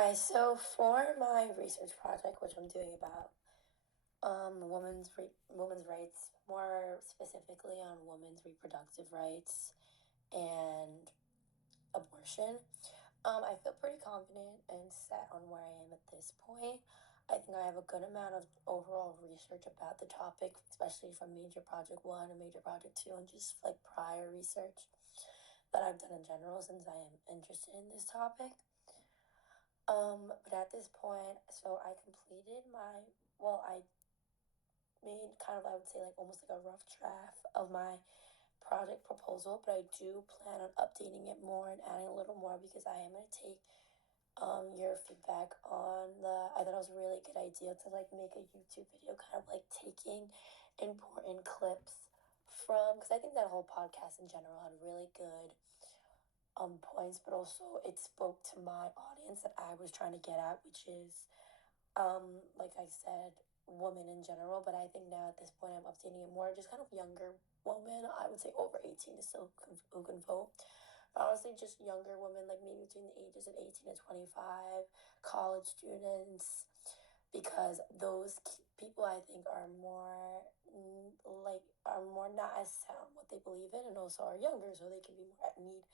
Hi, so for my research project, which I'm doing about women's rights, more specifically on women's reproductive rights and abortion, I feel pretty confident and set on where I am at this point. I think I have a good amount of overall research about the topic, especially from Major Project 1 and Major Project 2, and just like prior research that I've done in general since I am interested in this topic. But at this point, so I completed I made kind of, I would say, like almost like a rough draft of my project proposal, but I do plan on updating it more and adding a little more because I am going to take your feedback on I thought it was a really good idea to like make a YouTube video kind of like taking important clips because I think that whole podcast in general had really good points, but also it spoke to my audience that I was trying to get at, which is, like I said, women in general. But I think now at this point, I'm updating it more, just kind of younger women. I would say over 18 is still who can vote. But honestly, just younger women, like maybe between the ages of 18 and 25, college students, because those people I think are more are more not as set on what they believe in, and also are younger, so they can be more at need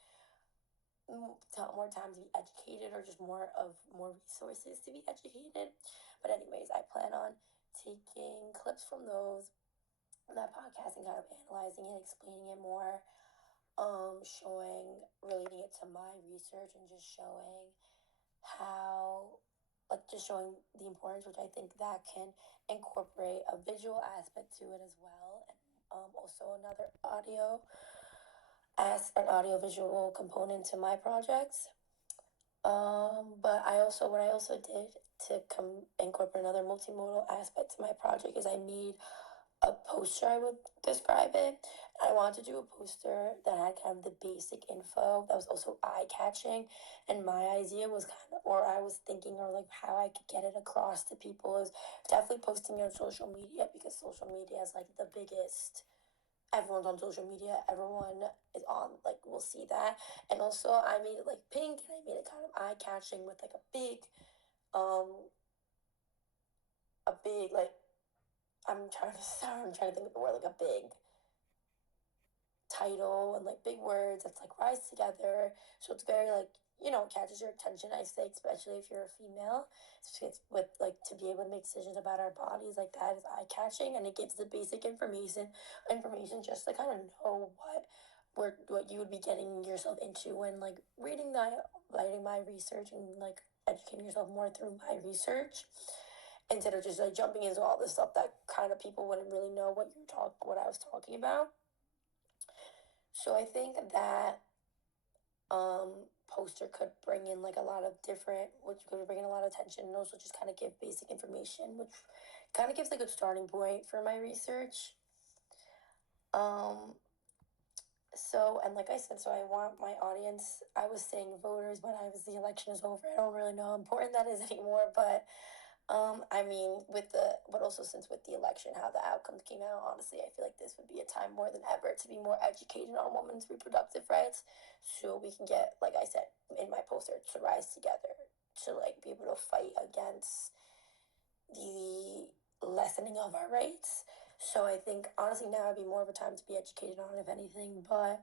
more time to be educated or just more resources to be educated. But anyways, I plan on taking clips from that podcast and kind of analyzing it, explaining it more, relating it to my research and just showing how just showing the importance, which I think that can incorporate a visual aspect to it as well, and also another audio as an audiovisual component to my projects. But what I also did to incorporate another multimodal aspect to my project is I made a poster, I would describe it. I wanted to do a poster that had kind of the basic info that was also eye catching. And my idea was or I was thinking, or like how I could get it across to people is definitely posting it on social media, because social media is like the biggest. Everyone's on social media. Everyone is on, like, will see that. And also, I made it like pink, and I made it kind of eye catching with like um, like, I'm trying to think of the word, like a big title and like big words that's like rise together. So it's very like, catches your attention, I say, especially if you're a female. So it's with like to be able to make decisions about our bodies, like that is eye catching, and it gives the basic information just to kind of know what you would be getting yourself into when like writing my research and like educating yourself more through my research, instead of just like jumping into all this stuff that kind of people wouldn't really know what I was talking about. So I think that poster could bring in like a lot of which could bring in a lot of attention, and also just kind of give basic information, which kind of gives a good starting point for my research. Um, and like I said, so I want my audience, I was saying voters, but the election is over. I don't really know how important that is anymore, but I mean, but also since with the election, how the outcomes came out, honestly, I feel like this would be a time more than ever to be more educated on women's reproductive rights, so we can get, like I said in my poster, to rise together, to like be able to fight against the lessening of our rights. So I think honestly now would be more of a time to be educated on, if anything, but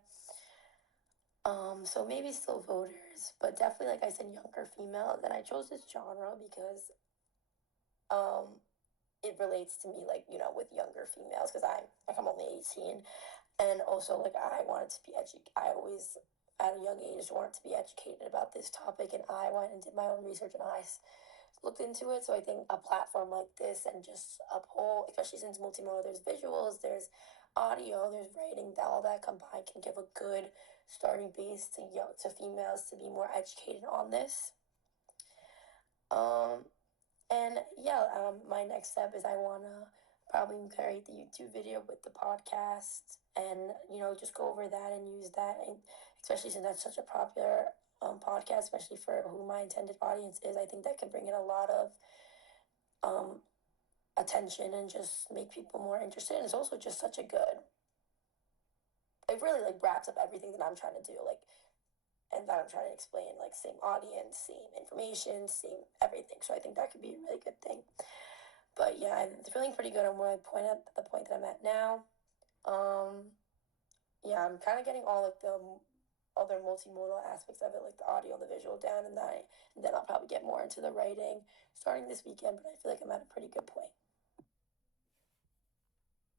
so maybe still voters, but definitely, like I said, younger female. Then I chose this genre because um it relates to me, like, with younger females, because I'm only 18, and also like I wanted to be educated. I always at a young age wanted to be educated about this topic, and I went and did my own research, and I looked into it. So I think a platform like this, and just a whole, especially since multimodal, there's visuals, there's audio, there's writing, all that combined can give a good starting base to females to be more educated on this. Um, and yeah, my next step is I want to probably create the YouTube video with the podcast, and, just go over that and use that. And especially since that's such a popular podcast, especially for who my intended audience is, I think that can bring in a lot of um, attention and just make people more interested. And it's also just it really like wraps up everything that I'm trying to do. Like, and that I'm trying to explain, like, same audience, same information, same everything. So I think that could be a really good thing. But yeah, I'm feeling pretty good on where I point at the point that I'm at now. Um, yeah, I'm kind of getting all like the other multimodal aspects of it, like the audio, the visual down, and then I'll probably get more into the writing starting this weekend. But I feel like I'm at a pretty good point.